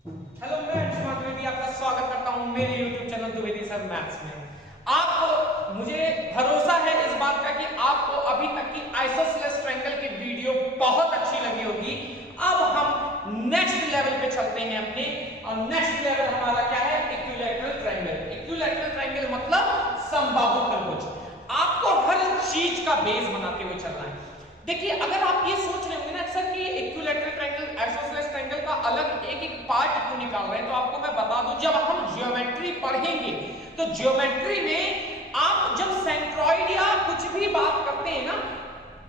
Hello मैं अंशुमान द्विवेदी आपका स्वागत करता हूं मेरे YouTube channel Dwivedi sir maths में। आपको मुझे भरोसा है इस बात का कि आपको अभी तक की आइसोसेलेस ट्रायंगल की वीडियो बहुत अच्छी लगी होगी। अब हम नेक्स्ट लेवल पे चलते हैं अपने, और नेक्स्ट लेवल हमारा क्या है? Equilateral triangle. इक्विलैटरल ट्रायंगल मतलब समबाहु त्रिभुज। आपको हर चीज का बेस बनाते हुए चलना है। देखिए, अगर आप ये सोच रहे होंगे ना सर कि इक्विलैटरल ट्रायंगल आइसोसेलेस ट्रायंगल का अलग एक एक पार्ट क्यों निकाल रहे हैं, तो आपको मैं बता दूं, जब हम ज्योमेट्री पढ़ेंगे तो ज्योमेट्री में आप जब सेंट्रॉइड या कुछ भी बात करते हैं ना,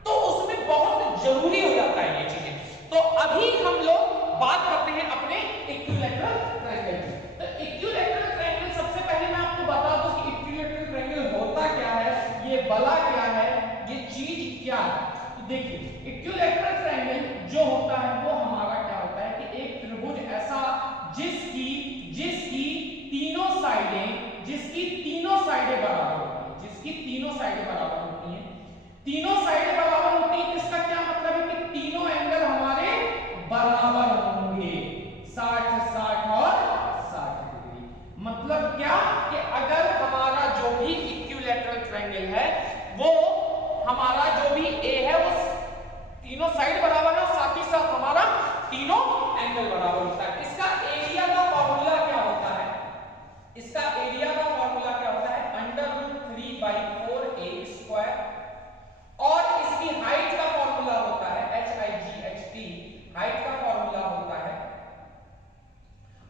तो उसमें बहुत जरूरी हो जाता है ये चीजें। तो अभी हम लोग बात करते हैं अपने इक्विलैटरल ट्रायंगल की। तो इक्विलैटरल ट्रायंगल, सबसे पहले मैं आपको बता दूं कि इक्विलैटरल ट्रायंगल होता क्या है, ये बला क्या है, ये चीज क्या है। देखिए, इक्विलैटरल ट्रायंगल जो होता है वो हमारा क्या होता है कि एक त्रिभुज ऐसा जिसकी जिसकी तीनों साइडें बराबर होती हैं, जिसकी तीनों साइडें बराबर होती हैं। तीनों साइडें बराबर होती हैं, इसका क्या मतलब है कि तीनों एंगल हमारे बराबर होंगे, 60 60 और 60 डिग्री। मतलब क्या कि अगर हमारा जो भी इक्विलैटरल ट्रायंगल है वो हमारा जो भी ए है वो तीनों साइड बराबर है, साथ ही साथ हमारा तीनों एंगल बराबर होता है। इसका एरिया का फॉर्मूला क्या होता है? इसका एरिया का फॉर्मूला क्या होता है? √3/4a²। और इसकी हाइट का फॉर्मूला होता है HIGHT। हाइट का फॉर्मूला होता है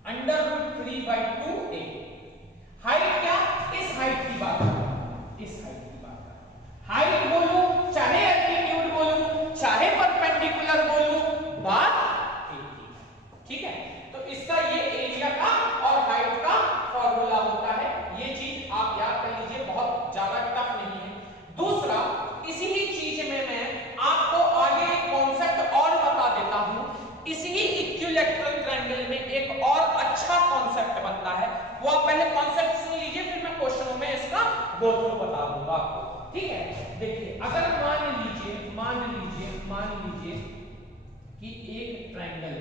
√3/2a। हाइट क्या? इस हाइट की बात करें, इस हाइट की बात करें। हाइट बोलूं चाहे एल्टीट्यूड बोलूं चाहे परपेंडिकुलर बोलूं, बात एक ही है। ठीक है, तो इसका ये एरिया का और हाइट का फॉर्मूला होता है। ये चीज आप याद कर लीजिए, बहुत ज्यादा टफ नहीं है। दूसरा, इसी ही चीज में मैं आपको आगे एक कॉन्सेप्ट और बता देता हूं। इसी इक्विलैटरल ट्रायंगल में एक और अच्छा कॉन्सेप्ट बनता है, वो आप पहले कॉन्सेप्ट सुन लीजिए, फिर मैं क्वेश्चनों में इसका गो थ्रू बता दूंगा आपको। ठीक है, देखिए, अगर मान लीजिए कि एक ट्रायंगल,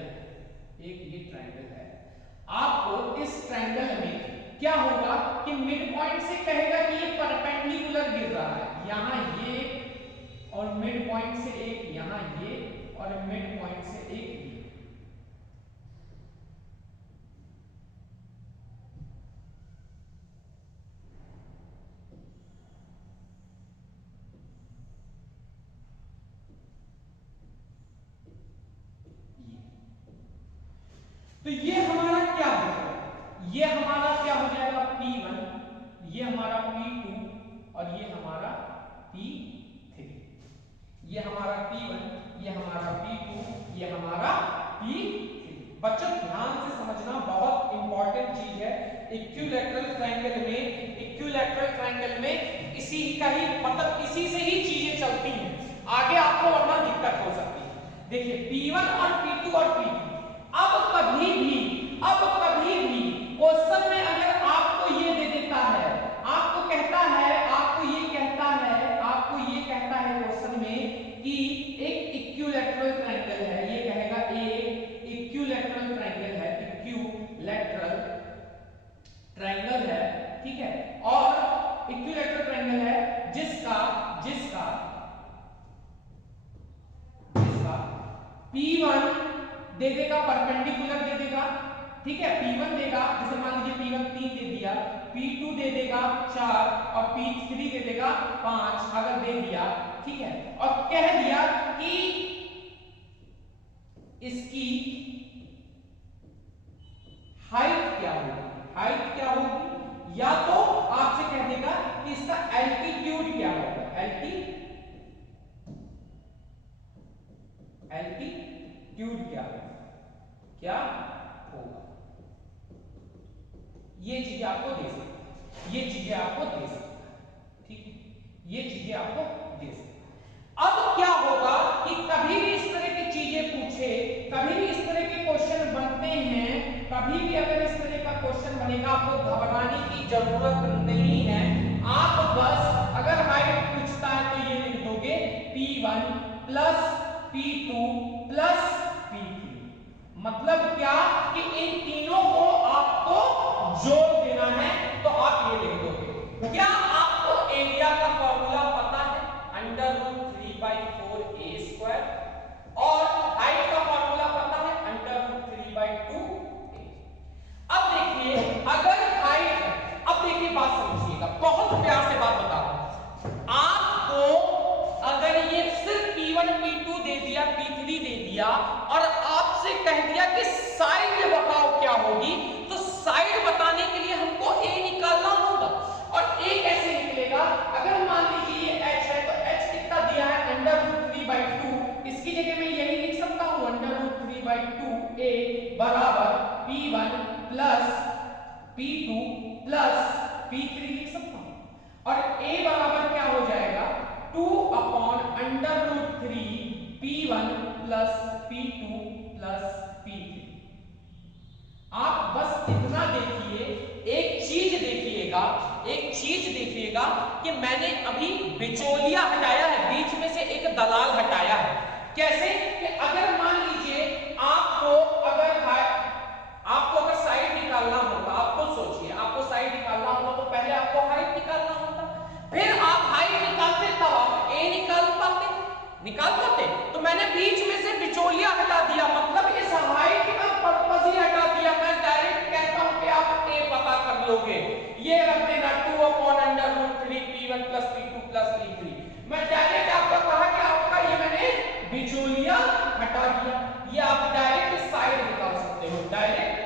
एक ये ट्रायंगल है, आपको इस ट्रायंगल में क्या होगा कि मिड पॉइंट से कहेगा कि ये परपेंडिकुलर गिर रहा है, यहां ये, और मिड पॉइंट से एक यहां ये, और मिड पॉइंट से एक ये। तो ये हमारा क्या हो जाएगा? ये हमारा क्या हो जाएगा? P1, ये हमारा P2, और ये हमारा P3। ये हमारा P1, ये हमारा P2, ये हमारा P3। बच्चों, ध्यान से समझना, बहुत इंपॉर्टेंट चीज है। इक्विलैटरल ट्रायंगल में इसी का ही मतलब इसी से ही चीजें चलती हैं, आगे आपको वरना दिक्कत हो सकती है। देखिए, P1 और P2 और P3, अब कभी भी क्वेश्चन में अगर आपको ये दे देता है, आपको ये कहता है क्वेश्चन में कि एक इक्विलैटरल ट्रायंगल है, ये कहेगा एक इक्विलैटरल ट्रायंगल है, इक्विलैटरल ट्रायंगल है, ठीक है, और इक्विलैटरल ट्रायंगल है जिसका जिसका जिसका P1 दे देगा, परपेंडिकुलर दे देगा, ठीक है, P1 देगा, जैसे मान लीजिए P1 3 दे दिया, P2 दे देगा 4, और P3 दे देगा 5 अगर दे दिया, ठीक है, और कह दिया कि इसकी हाइट क्या होगी, या तो आपसे कह देगा कि इसका एल्टीट्यूड क्या होगा, एल्टीट्यूड क्या होगा। ये चीजें आपको दे सकता है, ठीक है, ये चीजें आपको दे सकता है। अब क्या होगा कि कभी भी इस तरह की चीजें पूछे, कभी भी इस तरह के क्वेश्चन बनते हैं, कभी भी अगर इस तरह का क्वेश्चन बनेगा, आपको घबराने की जरूरत नहीं है। आप बस अगर हाइट पूछता है तो ये लिख दोगे P1 plus P2 plus P3। मतलब क्या कि इन तीनों को आपको जोड़ देना है, तो आप ये लिख दोगे। क्या आपको एरिया का फॉर्मूला पता है? √3/4a² और हाइट का फॉर्मूला पता है √3/2a। अब देखिए अगर हाइट है, अब देखिए बात समझिएगा, बहुत प्यार से बात बता रहा हूं आपको। अगर ये सिर्फ P1 P2 दे दिया, P3 दे दिया और आपसे कह दिया कि साइड बताओ क्या होगी, तो साइड बताने के लिए हमको a निकालना होगा। और a कैसे निकलेगा? अगर मान लीजिए ये h है तो h कितना दिया है √3/2, इसकी जगह मैं यही लिख सकता हूं √3/2a बराबर P1 plus P2 plus P3 लिख सकता हूं। और a बराबर क्या हो जाएगा? 2/√3 P1 plus P2 plus P3। आप बस इतना देखिए, एक चीज देखिएगा, एक चीज देखिएगा कि मैंने अभी बिचौलिया हटाया है, बीच में से एक दलाल हटाया है। कैसे कि अगर मान लीजिए आपको अगर साइड निकालना होता, आपको सोचिए आपको साइड निकालना होता तो पहले आपको हाइट निकालना होता, फिर आप हाइट निकालते तब आप ए निकाल पाते। तो मैंने बीच में से बिचौलिया हटा दिया, मतलब इस हाइट का पर्पस ही हटा दिया। मैं डायरेक्ट कहता हूं कि आप ए पता कर लोगे, ये रख देना 2/√3 P1 plus P2 plus P3। मैं डायरेक्ट आपको कहा कि आपका ये मैंने बिचौलिया हटा दिया। ये आप डायरेक्ट साइड निकाल सकते हो, डायरेक्ट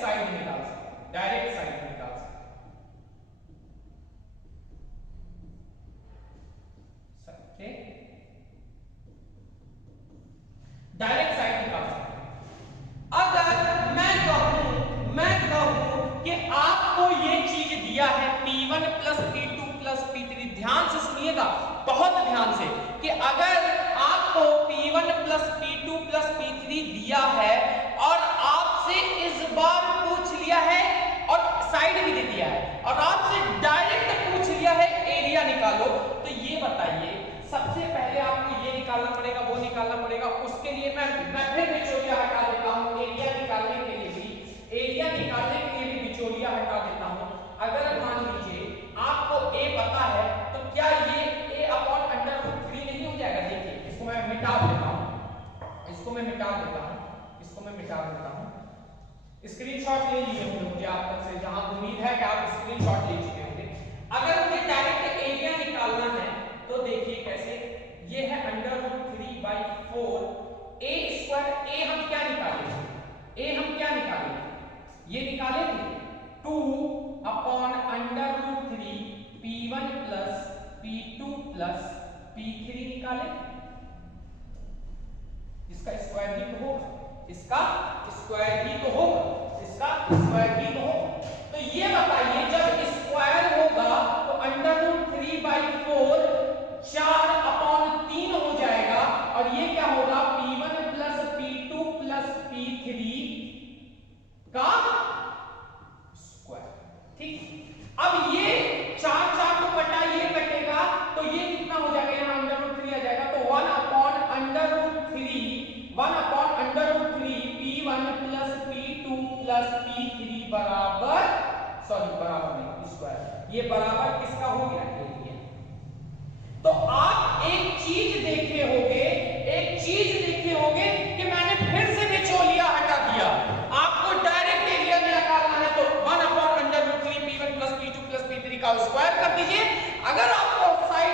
साइड निकाल सकते हो, डायरेक्ट साइड निकाल सकते, डायरेक्ट साइड निकाल सकते हैं। अगर मैं कहूं कि आपको ये चीज दिया है P1 plus P2 plus P3, ध्यान से सुनिएगा, बहुत ध्यान से, कि अगर आपको P1 plus P2 plus P3 दिया है और आपसे इस बार पूछ लिया है और साइड भी दे दिया है और आपसे डायरेक्ट पूछ लिया है एरिया निकालो, तो ये बताइए सबसे पहले आपको ये निकालना पड़ेगा, वो निकालना पड़ेगा। उसके लिए मैं फिर बिचौलिया हटा देता हूं, एरिया निकालने के लिए भी बिचौलिया हटा देता हूं। अगर मान लीजिए आपको a पता है तो क्या ये a/√3 नहीं हो जाएगा? देखिए इसको मैं मिटा देता हूं, स्क्रीनशॉट ले लिए होंगे मुझे आप तक से, जहां उम्मीद है कि आप स्क्रीनशॉट ले चुके होंगे। अगर मुझे डायरेक्ट एरिया निकालना है तो देखिए कैसे, ये है √3/4 a²। हम क्या निकालेंगे? ये निकालेंगे 2/√3 P1 plus P2 plus P3 निकाले। इसका स्क्वायर ही तो होगा, तो ये बताइए जब स्क्वायर होगा तो √3/4 4/3 हो जाएगा और ये क्या होगा? P1 plus P2 plus P3 का स्क्वायर। ठीक, अब ये 4 को कटा, ये कटेगा तो ये कितना हो जाएगा? यहाँ √3 आ जाएगा, तो 1/√3 P1 plus P2 plus P3 बराबर स्क्वायर। ये बराबर किसका हो गया? एरिया। तो आप एक चीज देखे होगे कि मैंने फिर से बिचौलिया हटा दिया। आपको डायरेक्ट एरिया निकालना है तो 1/√3 P1 plus P2 plus P3 का स्क्वायर कर दीजिए। अगर आपको साइड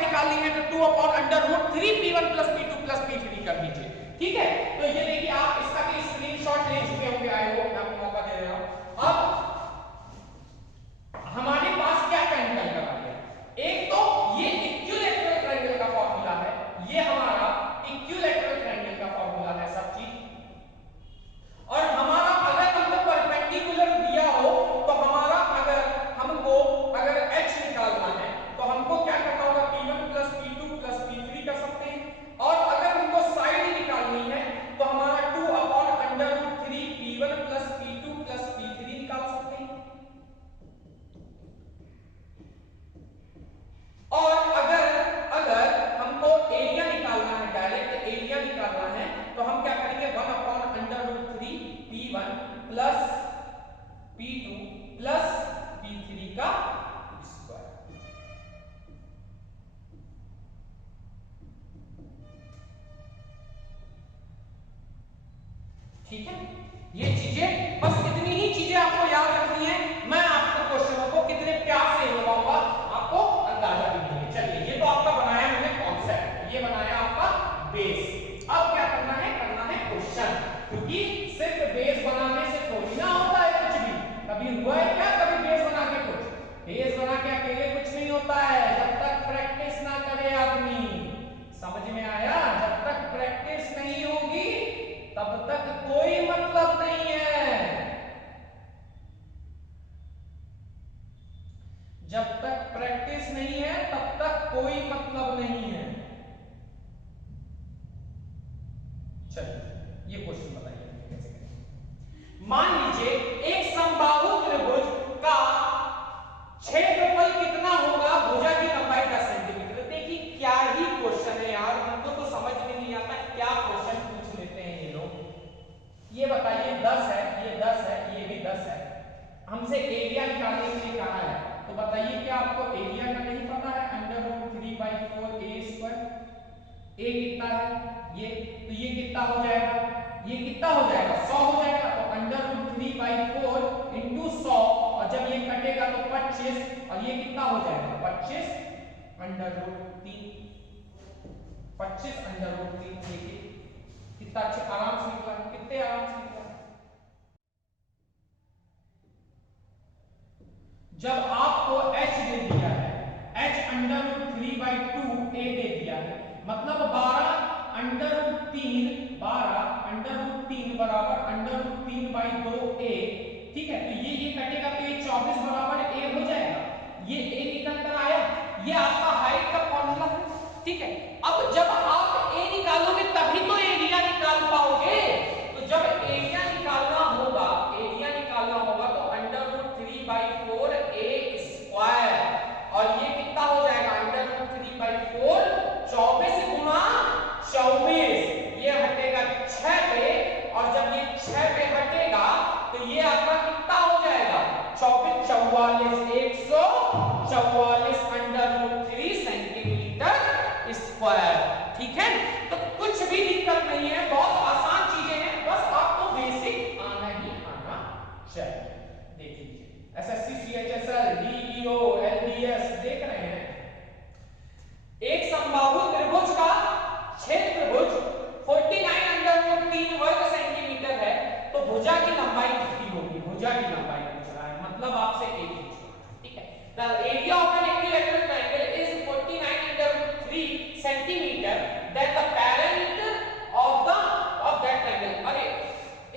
निकालनी है तो 2/√3 P1 plus P2 plus P3 कर दीजिए। ठीक है, तो ये देखिए आप इसका भी स्क्रीनशॉट ले चुके होंगे, आए हो, मैं आपको मौका दे रहा हूं। अब हमारे पास क्या निकल कर आ गया? एक तो ये इक्विलैटरल ट्रायंगल का फॉर्मूला है, ये हमारा ठीक है, ये चीजें बस इतनी ही चीजें आपको याद रखनी है। मैं आपको क्वेश्चनों को कितने प्यार से निभाऊंगा आपको अंदाजा भी नहीं है। चलिए, ये तो आपका बनाया मैंने कॉन्सेप्ट, ये बनाया आपका बेस। अब क्या करना है क्वेश्चन, क्योंकि सिर्फ बेस बनाने से थोड़ी ना होता है कुछ भी। कभी हुआ है क्या कभी बेस बना के कुछ? बेस बना के अकेले कुछ नहीं होता है, जब तक प्रैक्टिस ना करे आदमी। समझ में आया? जब तक प्रैक्टिस नहीं होगी तब तक कोई मतलब नहीं है। जब तक प्रैक्टिस नहीं है तब तक कोई मतलब नहीं है। चलिए, ये क्वेश्चन बताइए कैसे करें। मान लीजिए एक समबाहु त्रिभुज का क्षेत्रफल कितना होगा, भुजा की लंबाई 10 सेंटीमीटर। देखिए क्या ही क्वेश्चन है यार, उनको तो समझ में नहीं आता क्या क्वेश्चन पूछ लेते हैं ये लोग। ये बताइए 10 है, ये 10 है, ये भी 10 है, हमसे एरिया निकालने के लिए कहा है, तो बताइए क्या आपको एरिया का नहीं पता है? √3/4 a स्क्वायर। a कितना है ये, तो ये कितना हो जाएगा, ये कितना हो जाएगा 100 हो जाएगा। तो √3/4 इंटू 100, और जब ये कटेगा तो 25, और ये कितना हो जाएगा 25 √3, 25 √3। देखिए कितना अच्छे आराम से निकला, कितने आराम से निकला। जब आपको h दे दिया है, h √3/2 a दे दिया है, मतलब 12√3 बराबर √3/2 a। ठीक है, तो ये कटेगा तो ये 24 बराबर a हो जाएगा। ये a निकल कर आया, ये आपका हाइट का फॉर्मूला है। ठीक है, अब जब आप a निकालोगे तभी तो एरिया निकाल पाओगे। तो जब एरिया निकालना होगा तो √3/4 a स्क्वायर, और ये कितना हो जाएगा √3/4 24 गुना 24, ये हटेगा 6 पे, और जब ये 6 पे हटेगा तो ये आपका कितना हो जाएगा 24 44 144 √3 सेंटीमीटर स्क्वायर। ठीक है, तो कुछ भी दिक्कत नहीं है, बहुत आसान चीजें हैं, बस आपको बेसिक आना ही आना चाहिए। देख लीजिए एसएससी सीएचएसएल डीईओ एलडीएस देख रहे हैं। एक समबाहु त्रिभुज का क्षेत्रफल 49 √3 वर्ग सेंटीमीटर है, तो भुजा की लंबाई कितनी होगी? भुजा की लंबाई पूछ रहा है, मतलब आपसे एक पूछ रहा है। ठीक है, the area of an equilateral triangle is 49 √3 centimetre, then the parameter of that triangle. अरे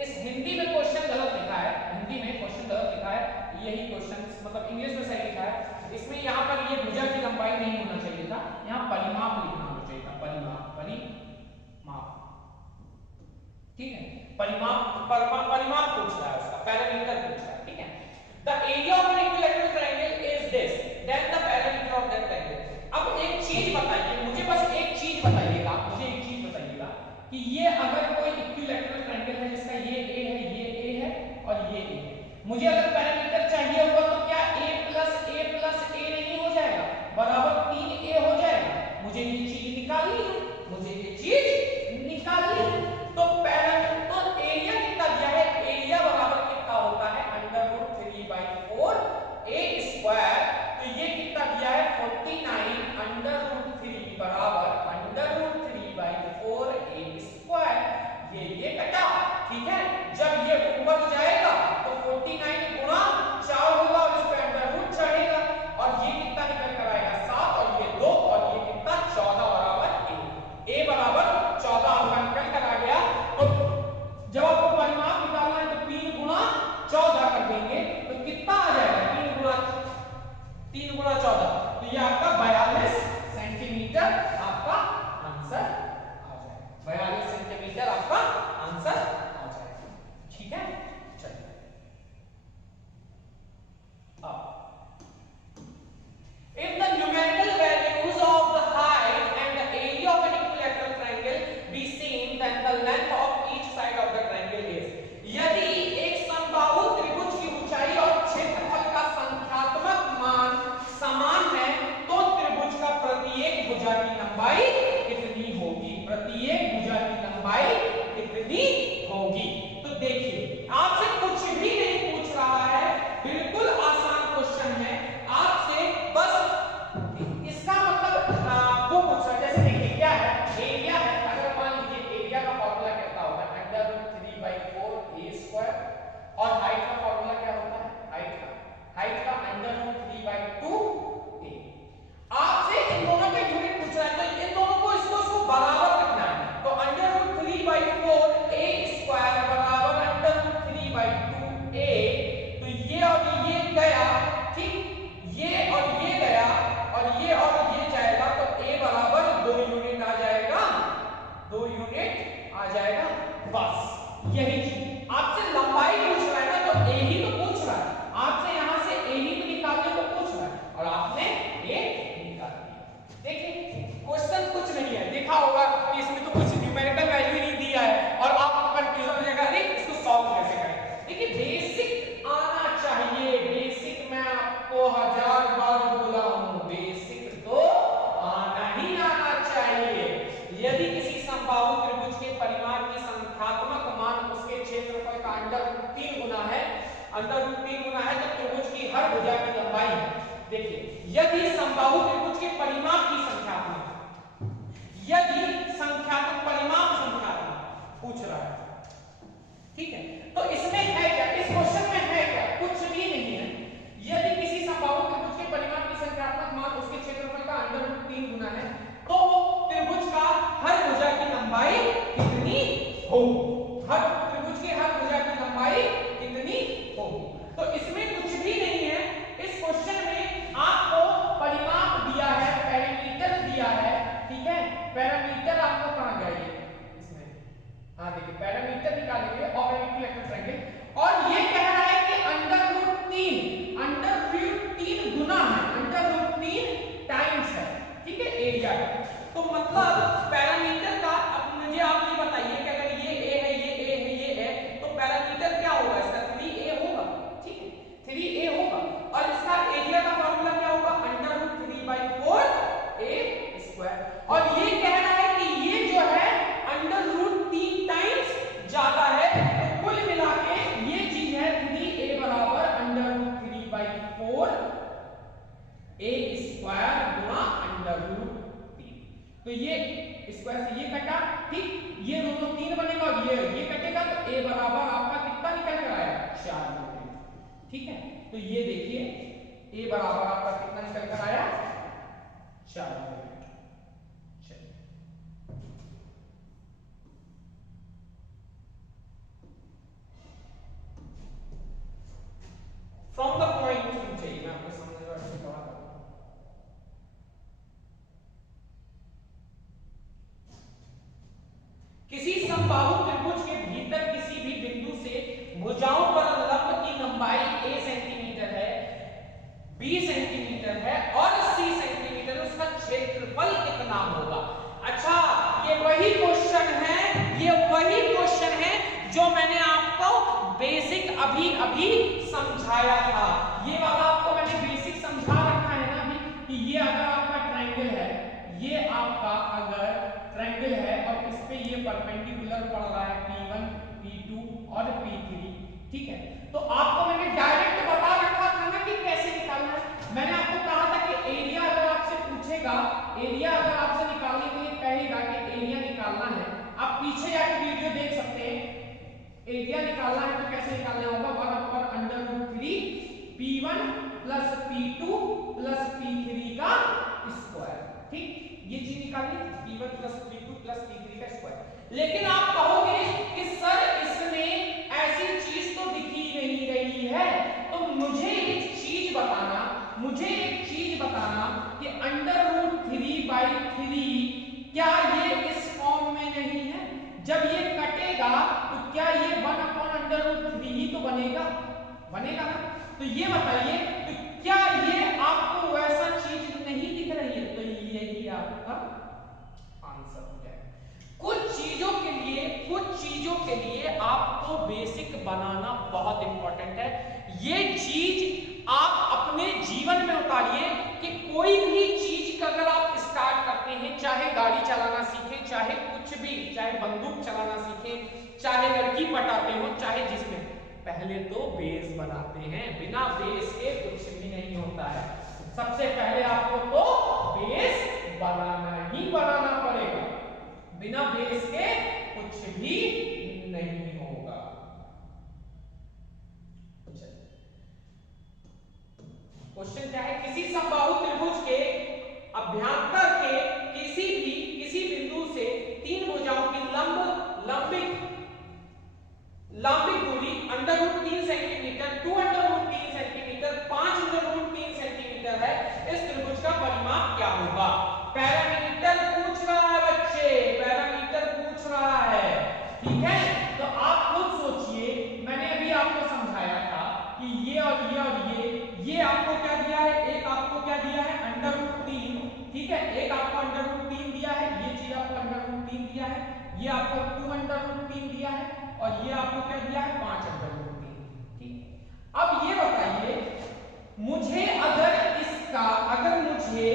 इस हिंदी में क्वेश्चन गलत लिखा है, हिंदी में क्वेश्चन गलत लिखा है, यही क्वेश्चन मतलब इंग्लिश में सही लिखा है। इसमें यहाँ पर ये भुजा की लंबाई नहीं होना चाहिए था, यहाँ परिमाप लिखना होना चाहिए था, परिमाप। ठीक है, परिमाप पूछ रहा है, उसका पैरामीटर पूछ रहा है। ठीक है, the area of an equilateral triangle is this, then the parameter of that triangle. अब एक चीज बताइए मुझे, बस एक चीज बताइएगा कि ये अगर कोई इक्विलैटरल ट्रायंगल है जिसका ये a है, ये a है और ये a है, मुझे अगर पैरामीटर चाहिए होगा तो क्या a + a नहीं हो जाएगा, बराबर 3a हो जाएगा। मुझे ये चीज निकालनी है, तो पैरामीटर तो एरिया कितना दिया है, एरिया बराबर कितना होता है √3/4 a स्क्वायर, तो ये कितना दिया है 49 √3 बराबर √3/4 a स्क्वायर। ये कटा। ठीक है, जब ये ऊपर जाएगा तो 49 गुना 4 होगा और इस पे √ चढ़ेगा, और ये कितना निकल कर आएगा 7, और ये 2, और ये कितना 14 बराबर a बराबर 14 आपका निकल कर आ गया। तो जब आपको परिमाप निकालना है तो 3 गुना 14 कर देंगे, तो कितना आ जाएगा 3 गुना 14, तो ये आपका 42 सेंटीमीटर आपका आंसर आ जाएगा। 42 सेंटीमीटर आपका आंसर आ जाएगा। ठीक है, चलिए अब if the numerical values of the height and the area of an equilateral triangle be same, then the length of each side of the triangle is। यदि एक समबाहु त्रिभुज की ऊंचाई और क्षेत्रफल का संख्यात्मक मान समान है तो त्रिभुज का प्रत्येक भुजा की लंबाई कितनी होगी, प्रत्येक भुजा की लंबाई कितनी होगी। तो देखिए आपसे कुछ भी नहीं पूछ रहा है, बिल्कुल आसान क्वेश्चन है। आपसे बस इसका मतलब वो पूछ रहा है, जैसे देखिए क्या है, एरिया है। अगर मान लीजिए एरिया का फॉर्मूला कितना होगा, √3/4 a² और हाइट का फॉर्मूला क्या होता है, हाइट का √3/2 a। आपसे इन दोनों का यूनिट पूछ रहा है, तो इन दोनों को इसको बराबर रखना है। तो √3/4 a² बराबर √3/2 a। तो ये और ये गया, ठीक, ये और ये गया और ये जाएगा, तो a बराबर 2 यूनिट आ जाएगा, 2 यूनिट आ जाएगा। बस यही चीज आपसे लंबाई पूछ रहा है ना, तो a ही तो पूछ रहा है आपसे, यहां से a ही तो निकालने को पूछ रहा है और आपने a निकाल दिया। देखिए क्वेश्चन कुछ नहीं है, देखा होगा कि इसमें तो कुछ न्यूमेरिकल वैल्यू नहीं दिया है और आपको कंफ्यूजन हो जाएगा, अरे इसको सॉल्व कैसे करें। देखिए बेसिक आना चाहिए, बेसिक मैं आपको 1000 बार बोला हूं, बेसिक तो आना ही आना चाहिए। यदि किसी समबाहु त्रिभुज के परिमाण की संख्यात्मक मान उसके क्षेत्रफल का √3 गुना है, √3 गुना है, तो त्रिभुज की हर भुजा की लंबाई, देखिए यदि समबाहु त्रिभुज के परिमाप की संख्यात्मक, यदि संख्यात्मक परिमाप संख्यात्मक पूछ रहा है, ठीक है, तो इसमें है क्या, इस क्वेश्चन में है क्या, कुछ भी नहीं है। यदि किसी समबाहु त्रिभुज के परिमाप की संख्यात्मक मान उसके क्षेत्रफल का √3 गुना है, तो त्रिभुज का हर भुजा की लंबाई कितनी होगी, हर त्रिभुज के हर भुजा की लंबाई कितनी होगी। तो इसमें कुछ भी नहीं है, इस क्वेश्चन में आपको परिमाप दिया है, पैरामीटर दिया है, ठीक है, पैरामीटर आपको कहां गया ये इसमें, हां देखिए पैरामीटर निकालेंगे और इक्विलैटरल ट्रायंगल, और ये कह रहा है कि √3 गुना है, √3 टाइम्स है, ठीक है, एरिया का। तो मतलब पैरामीटर का, अब मुझे आप ये बताइए कि अगर ये a है, ये a है, ये है, तो पैरामीटर क्या होगा इसका, 3a होगा, ठीक है, 3a होगा। और इसका एरिया का फॉर्मूला क्या होगा, √3/4 a²। और ये कह रहा है कि ये जो है √3 टाइम्स ज्यादा है, तो कुल मिला के ये चीज है 3a बराबर √3/4 a² गुना √3। तो ये स्क्वायर से ये कटा, ठीक, ये दोनों 3 बनेगा और ये कटेगा, तो a बराबर आपका कितना निकल कर आया, 4 यूनिट, ठीक है। तो ये देखिए a बराबर आपका कितना निकल कर आया, 4 यूनिट। फ्रॉम द पॉइंट चाहिए, मैं आपको समझने वाले से पढ़ा दूं। किसी समबाहु त्रिभुज के भीतर किसी भी बिंदु से भुजाओं पर लंब की लंबाई a सेंटीमीटर है, b सेंटीमीटर है और c सेंटीमीटर, उसका क्षेत्रफल कितना होगा। अच्छा, ये वही क्वेश्चन है, ये वही क्वेश्चन है जो मैंने आपको बेसिक अभी समझाया था। ये वाला आपको मैंने बेसिक समझा रखा है ना अभी, कि ये अगर आपका ट्रायंगल है, ये आपका अगर ट्रायंगल है और इस पे ये परपेंडिकुलर पड़ रहा है P1, P2 और P3, ठीक है, तो आपको मैंने डायरेक्ट बता रखा था ना कि कैसे निकालना है। मैंने आपको कहा था कि एरिया अगर आपसे पूछेगा, एरिया अगर आपसे निकालने के लिए कहेगा कि एरिया निकालना है, आप पीछे जाके वीडियो देख सकते हैं, एरिया निकालना है तो कैसे निकालना होगा, 1/√3 P1 + P2 + P3 का स्क्वायर, ठीक, ये चीज निकालनी, P1 + P2 + P3 का स्क्वायर। लेकिन आप कहोगे कि सर इसमें ऐसी चीज तो दिख ही नहीं रही है, तो मुझे एक चीज बताना, कि √3/3 क्या ये इस फॉर्म में नहीं है, जब ये कटेगा तो क्या ये 1/√3 ही तो बनेगा ना। तो ये बताइए, तो क्या ये आपको वैसा चीज नहीं दिख रही है, तो यही आपका आंसर हो जाएगा। कुछ चीजों के लिए आपको बेसिक बनाना बहुत इंपॉर्टेंट है। ये चीज आप अपने जीवन में उतारिए कि कोई भी चीज का अगर आप स्टार्ट करते हैं, चाहे गाड़ी चलाना सीखें, चाहे कुछ कुछ भी, चाहे बंदूक चलाना सीखें, चाहे लड़की पटाते हो, चाहे जिसमें, पहले तो बेस बनाते हैं। बिना बेस के कुछ भी नहीं होता है। सबसे पहले आपको तो बेस बनाना ही बनाना पड़ेगा। बिना बेस के कुछ भी नहीं होगा। क्वेश्चन क्या है? किसी समबाहु त्रिभुज के अभ्यंतर के किसी बिंदु से तीन भुजाओं की लंबिक दूरी √3 सेंटीमीटर, 2√3 सेंटीमीटर, 5√3 सेंटीमीटर है। इस त्रिभुज का परिमाप क्या होगा? पैरामीटर पूछ रहा है बच्चे, पैरामीटर पूछ रहा है। ठीक है, तो आप खुद सोचिए। मैंने अभी आपको समझाया था कि ये और ये और ये आपको क्या दिया है? एक आपको क्या दिया है? √3। ठीक है, एक आपको √3 दिया है, ये चीज आपको √3 दिया है, ये आपको 2√3 दिया है, और ये आपको क्या दिया है? 5√3। ठीक, अब ये बताइए मुझे, अगर मुझे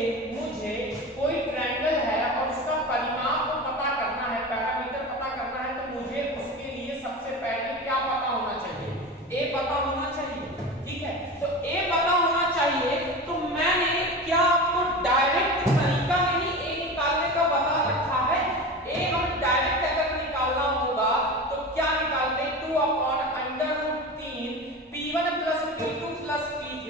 कोई ट्रायंगल है और उसका परिमाप पता करना है, पैरामीटर पता करना है, तो मुझे उसके लिए सबसे पहले क्या पता होना चाहिए? ए पता होना चाहिए। ठीक है, तो ए पता होना चाहिए। तो मैंने क्या आपको डायरेक्ट तरीका नहीं ए निकालने का बता रखा है? ए हम डायरेक्ट अगर निकालना होगा तो क्या निकालते हैं? 2/√3 P1 + P2 + P3।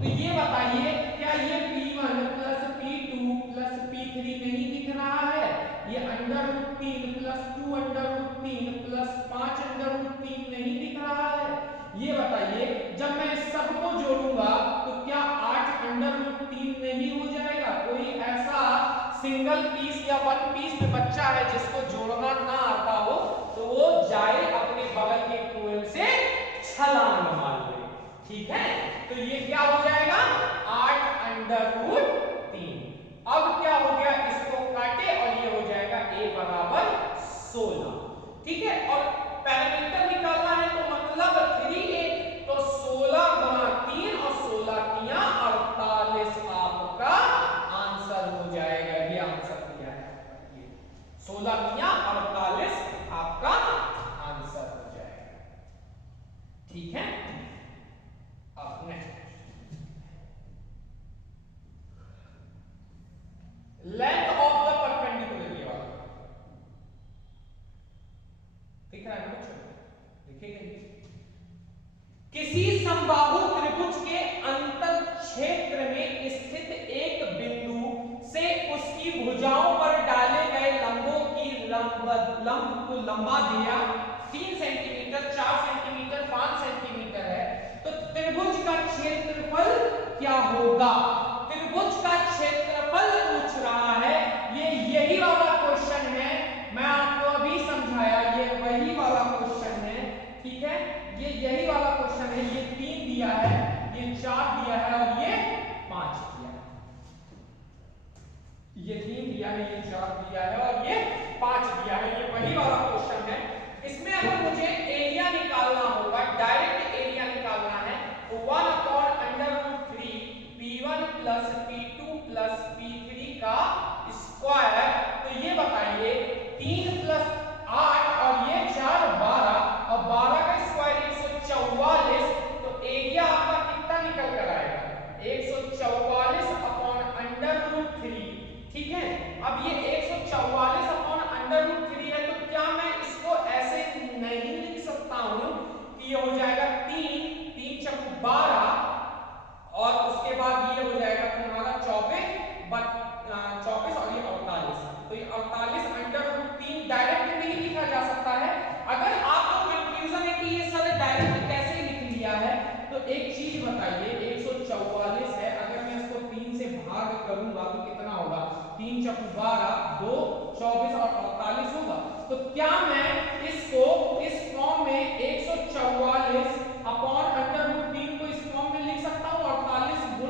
तो ये बताइए, क्या ये P1 + P2 + P3 नहीं दिख रहा है? ये √3 + 2√3 + 5√3 नहीं दिख रहा है? ये बताइए, जब मैं इस सबको जोड़ूंगा तो क्या 8√3 नहीं हो जाएगा? कोई ऐसा सिंगल पीस या वन पीस में बच्चा है जिसको जोड़ना ना आता हो तो वो जाए अपने बगल के कुएं से छलांग मार ले। ठीक है, तो ये क्या हो जाएगा? 8√3। अब क्या हो गया? इसको काटे और ये हो जाएगा a = 16। ठीक है, और पैरामीटर निकालना है तो मतलब 3a, तो 16 × 3 और 16 × 48 आपका आंसर हो जाएगा। ये आंसर दिया है, ये 16 × 48 आपका आंसर हो जाएगा। ठीक है, अब next length of the perpendicular, ये वाला दिख रहा है ना? लिखेंगे, किसी समबाहु त्रिभुज के अंतर क्षेत्र में स्थित एक बिंदु से उसकी भुजाओं पर डाले गए लंबों की लंब को लंबा दिया 3 सेंटीमीटर, 4 सेंटीमीटर, 5 सेंटीमीटर है, तो त्रिभुज का क्षेत्रफल क्या होगा? त्रिभुज का क्षेत्रफल पूछ रहा है। ये यही वाला क्वेश्चन है, मैं आपको अभी समझाया, ये वही वाला क्वेश्चन है। ठीक है, ये यही वाला क्वेश्चन है। ये 3 दिया है, ये 4 दिया है और ये 5 दिया है। ये 3 दिया है, ये 4 दिया है और ये 5 दिया है। ये वही वाला क्वेश्चन है। इसमें अगर मुझे एरिया निकालना होगा, डायरेक्ट एरिया निकालना है, तो 1/√3 P1 + P2 + P3 का स्क्वायर। तो ये बताइए 3 + 8 और ये 4 12, और 12 का स्क्वायर 144, तो एरिया आपका कितना निकल कर आएगा? 144/√3। ठीक है, अब ये 144/√3 है, तो क्या मैं इसको ऐसे नहीं लिख सकता हूं कि ये हो जाएगा 3 3 × 12 और उसके बाद ये हो जाएगा तुम्हारा 24 और ये 48, तो ये 48/√3 डायरेक्ट नहीं लिखा जा सकता है। अगर आपको कंफ्यूजन है कि ये सर डायरेक्ट कैसे लिख लिया है, तो एक चीज बताइए, 144 है, अगर मैं इसको 3 से भाग करूंगा तो कितना होगा? 3 × 12 2 24 और 48 होगा। तो क्या मैं इसको इस फॉर्म में 144/√3 को इस फॉर्म में लिख सकता हूं, 48 ×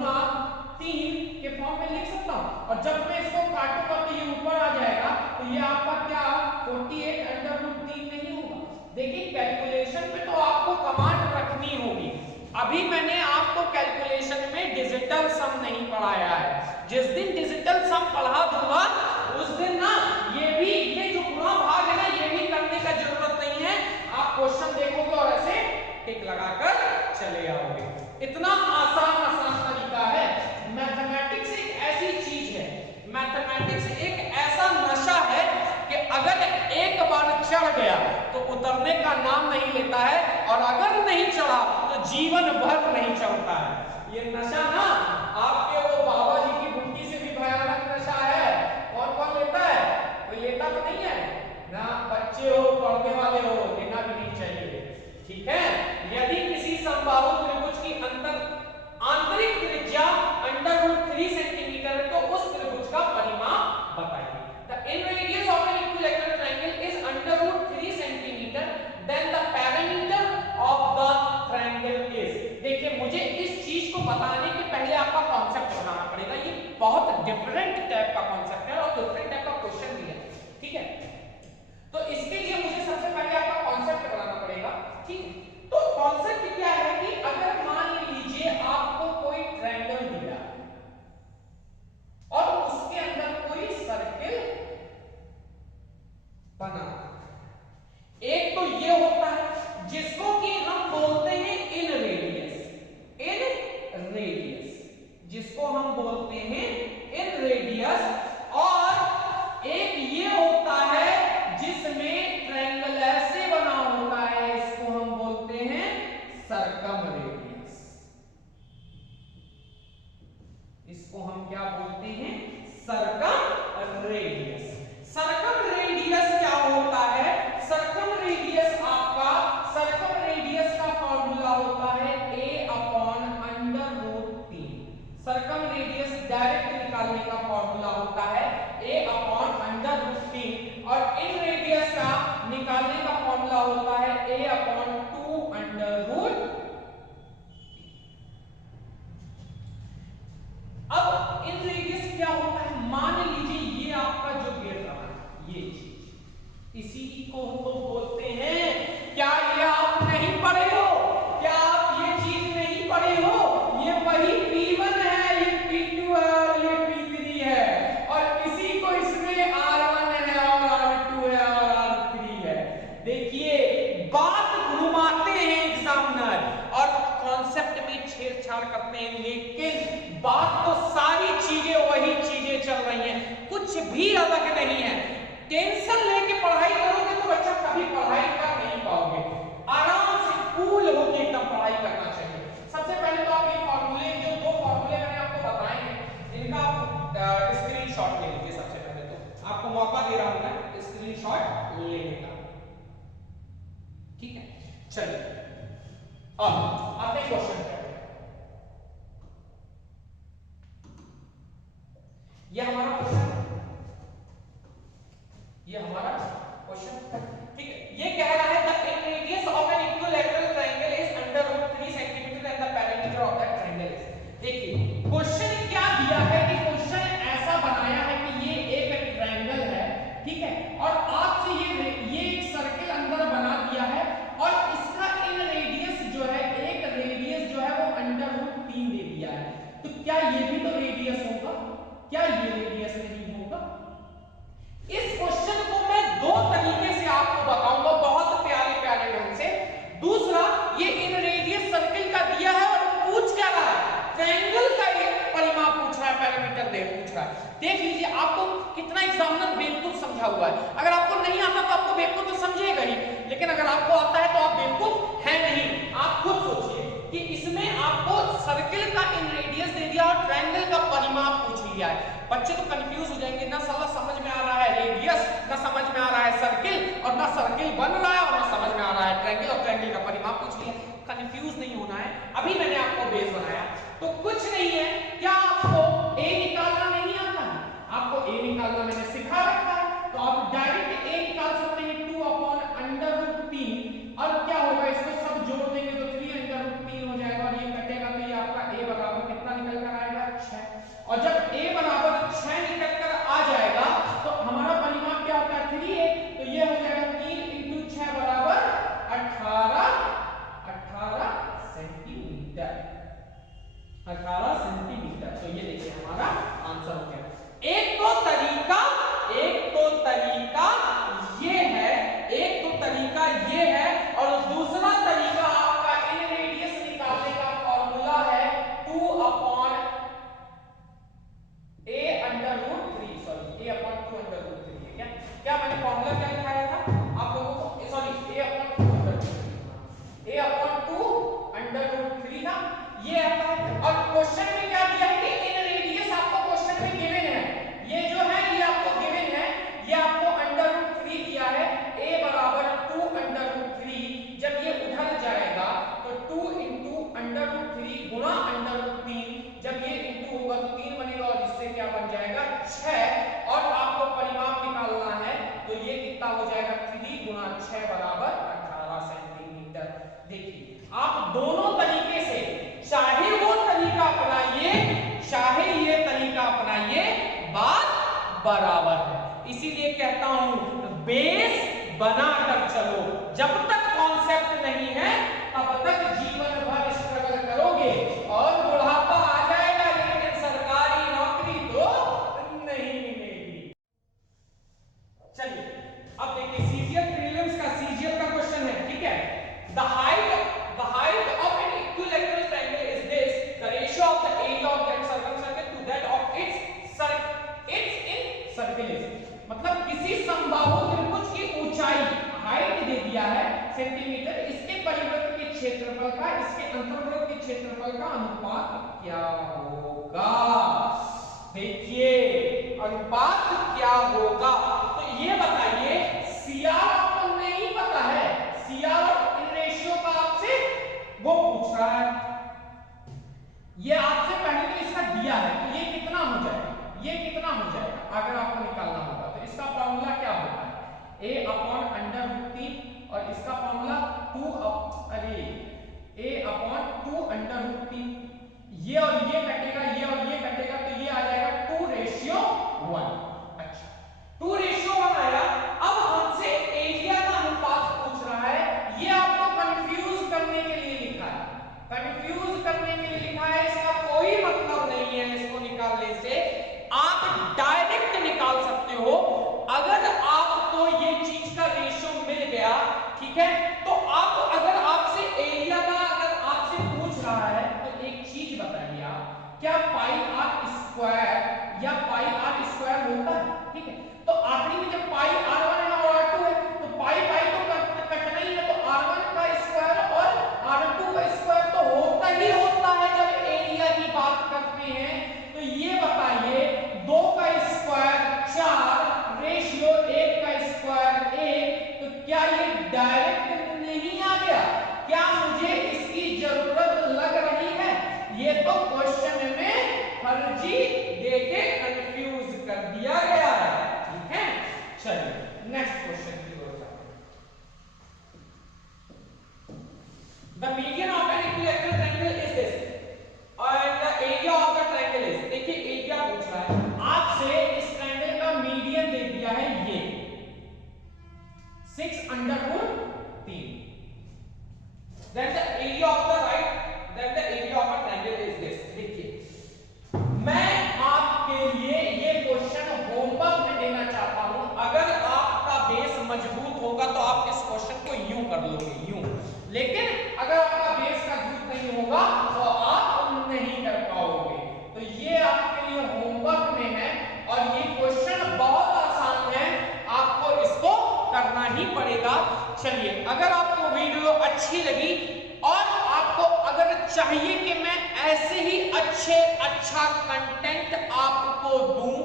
3 के फॉर्म में लिख सकता हूं, और जब मैं इसको काटूंगा तो ये ऊपर आ जाएगा, तो ये आपका क्या 48/√3 नहीं होगा। देखिए, कैलकुलेशन पे तो आपको कमांड रखनी होगी। अभी मैंने आपको कैलकुलेशन में डिजिटल सम नहीं पढ़ाया है। जिस दिन डिजिटल सम पढ़ा दूंगा उस दिन ना ये जो गुणा चढ़ गया तो उतरने का नाम नहीं लेता है, और अगर नहीं चढ़ा तो जीवन भर नहीं चढ़ता है। ये नशा ना आपके वो बाबा जी की बुट्टी से भी भयानक नशा है। कौन कौन लेता है? कोई लेता तो नहीं है ना, बच्चे हो पढ़ने वाले हो, लेना भी नहीं चाहिए, ठीक है। यदि किसी समबाहु त्रिभुज की आंतरिक त्रिज्या √3 सेंटीमीटर है तो उस त्रिभुज का परिमाप बताइए। The in radius of an equilateral triangle is √3 centimeter, then the perimeter of the triangle is। देखिए मुझे इस चीज को बताने के पहले आपका कॉन्सेप्ट बनाना पड़ेगा। ये बहुत डिफरेंट टाइप का कॉन्सेप्ट है और डिफरेंट टाइप का क्वेश्चन भी है, ठीक है। तो इसके लिए मुझे सबसे पहले आपका कॉन्सेप्ट बनाना पड़ेगा, ठीक है। तो कॉन्सेप्ट क्या है कि अगर मान लीजिए आपको कोई ट्रायंगल दिया और उसके अंदर कोई सर्किल बना, एक तो ये होता है जिसको कि हम बोलते हैं इन रेडियस, जिसको हम बोलते हैं इन रेडियस, और एक ये होता है जिसमें ट्रायंगल ऐसे बना होता है, इसको हम बोलते हैं सरकम रेडियस। इसको हम क्या बोलते हैं? सरकम रेडियस। सरकम रेडियस क्या होता है? सरकम रेडियस आपका, सरकम रेडियस का फॉर्मूला होता है a/√3। सरकम रेडियस डायरेक्ट निकालने का फॉर्मूला होता है a/√3, और इन रेडियस का निकालने का फॉर्मूला होता है a/2√। अब इन रेडियस क्या होता है? मान लीजिए ये आपका जो गिर रहा है, ये चीज, इसी को तो बोलते हैं, क्या ये आप नहीं पढ़े हो? क्या आप ये चीज नहीं पढ़े हो? ये वही P1 है, ये P2 है और ये P3 है, और इसी को इसमें R1 है और R2 है और R3 है। देखिए बात घुमाते हैं एग्जामिनर और कॉन्सेप्ट में छेड़छाड़ करते हैं, लेकिन बात तो सारी चीजें वही चीजें चल रही हैं, कुछ भी अलग नहीं है। टेंशन लेके पढ़ाई करोगे तो बच्चा कभी पढ़ाई कर नहीं पाओगे। आराम से कूल होके एकदम पढ़ाई करना चाहिए। सबसे पहले तो आप ये फॉर्मूले, जो दो फॉर्मूले मैंने आपको बताए हैं, इनका स्क्रीनशॉट ले लीजिए। सबसे पहले तो आपको मौका दे रहा हूं मैं स्क्रीनशॉट लेने का, ठीक है। चलिए अब आते हैं क्वेश्चन पे। ये हमारा क्वेश्चन, ये हमारा क्वेश्चन, ठीक है। ये कह रहा है the radius of an equilateral triangle is √3 centimetre and the perimeter of that triangle is. देखिए क्वेश्चन क्या दिया है कि क्वेश्चन ऐसा बनाया है कि ये एक ट्रायंगल है, ठीक है, और आपसे ये एक सर्किल अंदर बना दिया है, और इसका इन रेडियस जो है, एक रेडियस जो है वो √3 दे दिया है। तो क्या ये भी तो रेडियस होगा? क्या ये रेडियस नहीं होगा? इस क्वेश्चन को मैं दो तरीके से आपको बताऊंगा, बहुत प्यारे प्यारे ढंग से। दूसरा, ये इन रेडियस सर्किल का दिया है और पूछ क्या रहा है? ट्रायंगल का एक परिमाप पूछ रहा है, पैरामीटर दे पूछ रहा है। देख लीजिए आपको कितना एग्जामिनर बेवकूफ समझा हुआ है। अगर आपको नहीं आता तो आपको बेवकूफ तो समझेगा ही, लेकिन अगर आपको आता है तो आप बेवकूफ है नहीं। आप खुद सोचिए कि इसमें आपको सर्किल का इन रेडियस दे दिया और ट्रायंगल का परिमाप पूछ लिया है। बच्चे तो कंफ्यूज हो जाएंगे, ना साला समझ में आ रहा है रेडियस, ना समझ में आ रहा है सर्किल, और ना सर्किल बन रहा है और ना समझ में आ रहा है ट्रायंगल, और ट्रायंगल का परिमाप पूछ लिया। कंफ्यूज नहीं होना है। अभी मैंने आपको बेस बनाया तो कुछ नहीं है। क्या आपको a निकालना नहीं आता है? आपको a निकालना मैंने सिखा रखा है, तो आप डायरेक्ट a निकाल सकते हैं 2/√3, और क्या होगा, इसको सब जोड़ देंगे तो 3/√3 हो जाएगा, और ये कटेगा तो ये आपका a बराबर कितना निकल कर आएगा? 6। और जब a बराबर 6 निकल कर आ जाएगा तो हमारा परिमाप क्या होता है? 3a, तो ये हो जाएगा 3 × 6 बराबर 18 सेंटीमीटर। 18 सेंटीमीटर। तो 6 बराबर 18 सेंटीमीटर। देखिए आप दोनों तरीके से, चाहे वो तरीका अपनाइए चाहे ये तरीका अपनाइए, बात बराबर है। इसीलिए कहता हूं बेस बनाकर चलो। जब तक कॉन्सेप्ट नहीं है तब तक जीवन भर स्ट्रगल करोगे और बुढ़ापा आ जाएगा लेकिन सरकारी नौकरी तो नहीं मिलेगी। चलिए अब देखिए सीजीएल प्रीलिम्स का सीजीएल का क्वेश्चन है, ठीक है। The height of an equilateral triangle is this, the ratio of the area of that circle to that of its in circle is. मतलब किसी समबाहु त्रिभुज की ऊंचाई, हाइट दे दिया है सेंटीमीटर, इसके परिवृत्त के क्षेत्रफल का, इसके अंतर्वृत्त के क्षेत्रफल का अनुपात क्या होगा। देखिए अनुपात क्या होगा, तो ये बताइए। सीआर आपको नहीं पता है, सीआर इन रेशियो का आपसे वो पूछ रहा है, ये आपसे पहले तो इसका दिया है, तो ये कितना हो जाएगा, ये कितना हो जाएगा अगर आपको निकालना होगा। तो इसका फॉर्मूला क्या होता है, a अपॉन अंडर रूट 3 और इसका formula 2 a upon 2 under root 3। ये और ये कटेगा, ये और ये कटेगा, तो ये आ जाएगा 2:1। अच्छा 2:1 आया। अब हमसे एरिया का अनुपात पूछ रहा है, ये आपको कंफ्यूज करने के लिए लिखा है, कंफ्यूज करने के लिए लिखा है। इसका कोई मतलब नहीं है इसको निकालने से, आप डायरेक्ट निकाल सकते हो। अगर आपको ये चीज का रेशियो मिल गया, ठीक है, तो आप अगर आपसे एरिया का अगर आपसे पूछ रहा है तो एक चीज बताइए आप, क्या पाई आर स्क्वायर या पाई आर स्क्वायर होता है, ठीक है। तो आखिरी में जब पाई r1 है और r2 है तो पाई तो कटना ही है, तो r1 का स्क्वायर और r2 का स्क्वायर तो होता ही होता है जब एरिया की बात करते हैं। तो ये बताइए 2 का स्क्वायर 4 रेशियो 1 का स्क्वायर 1, तो क्या ये डायरेक्ट नहीं आ गया, क्या मुझे इसकी जरूरत लग रही है। ये तो क्वेश्चन में फर्जी देके कंफ्यूज कर दिया गया है, ठीक है। चलिए नेक्स्ट क्वेश्चन की ओर चलते हैं। The median of an equilateral triangle is this and the area of the triangle is, देखिए एरिया पूछ रहा है आपसे, इस ट्रायंगल का मीडियन दे दिया है ये 6 under root 3। then the area of the area of a triangle is this। देखिए मैं आपके लिए ये क्वेश्चन होमवर्क में देना चाहता हूं, अगर आपका बेस मजबूत होगा तो आप इस क्वेश्चन को यूं कर लोगे, यूं, लेकिन अगर आपका बेस मजबूत नहीं होगा तो आप नहीं कर पाओगे। तो ये आपके लिए होमवर्क में है और ये क्वेश्चन बहुत आसान है, आपको इसको करना ही पड़ेगा। चलिए अगर आपको वीडियो अच्छी लगी और आपको अगर चाहिए कि मैं ऐसे ही अच्छा कंटेंट आपको दूं,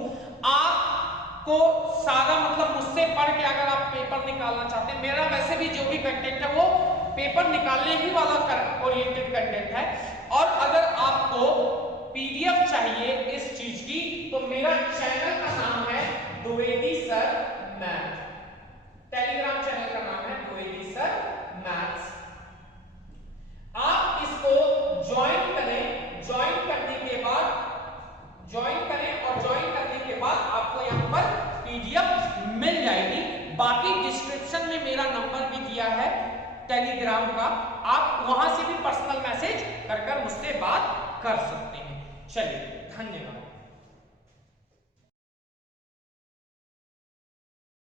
आपको सारा मतलब मुझसे पढ़ के अगर आप पेपर निकालना चाहते हैं, मेरा वैसे भी जो भी कंटेंट है वो पेपर निकालने ही वाला ओरिएंटेड कंटेंट है, और अगर आपको पीडीएफ चाहिए इस चीज की तो मेरा चैनल का नाम है Dwivedi sir math, Telegram channel का नाम है द्विवेदी सर मैथ्स। आप इसको ज्वाइन करें, ज्वाइन करने के बाद आपको यहाँ पर पीडीएफ मिल जाएगी। बाकी डिस्क्रिप्शन में मेरा नंबर भी दिया है टेलीग्राम का, आप वहां से भी पर्सनल मैसेज कर मुझसे बात कर सकते हैं। चलिए धन्यवाद।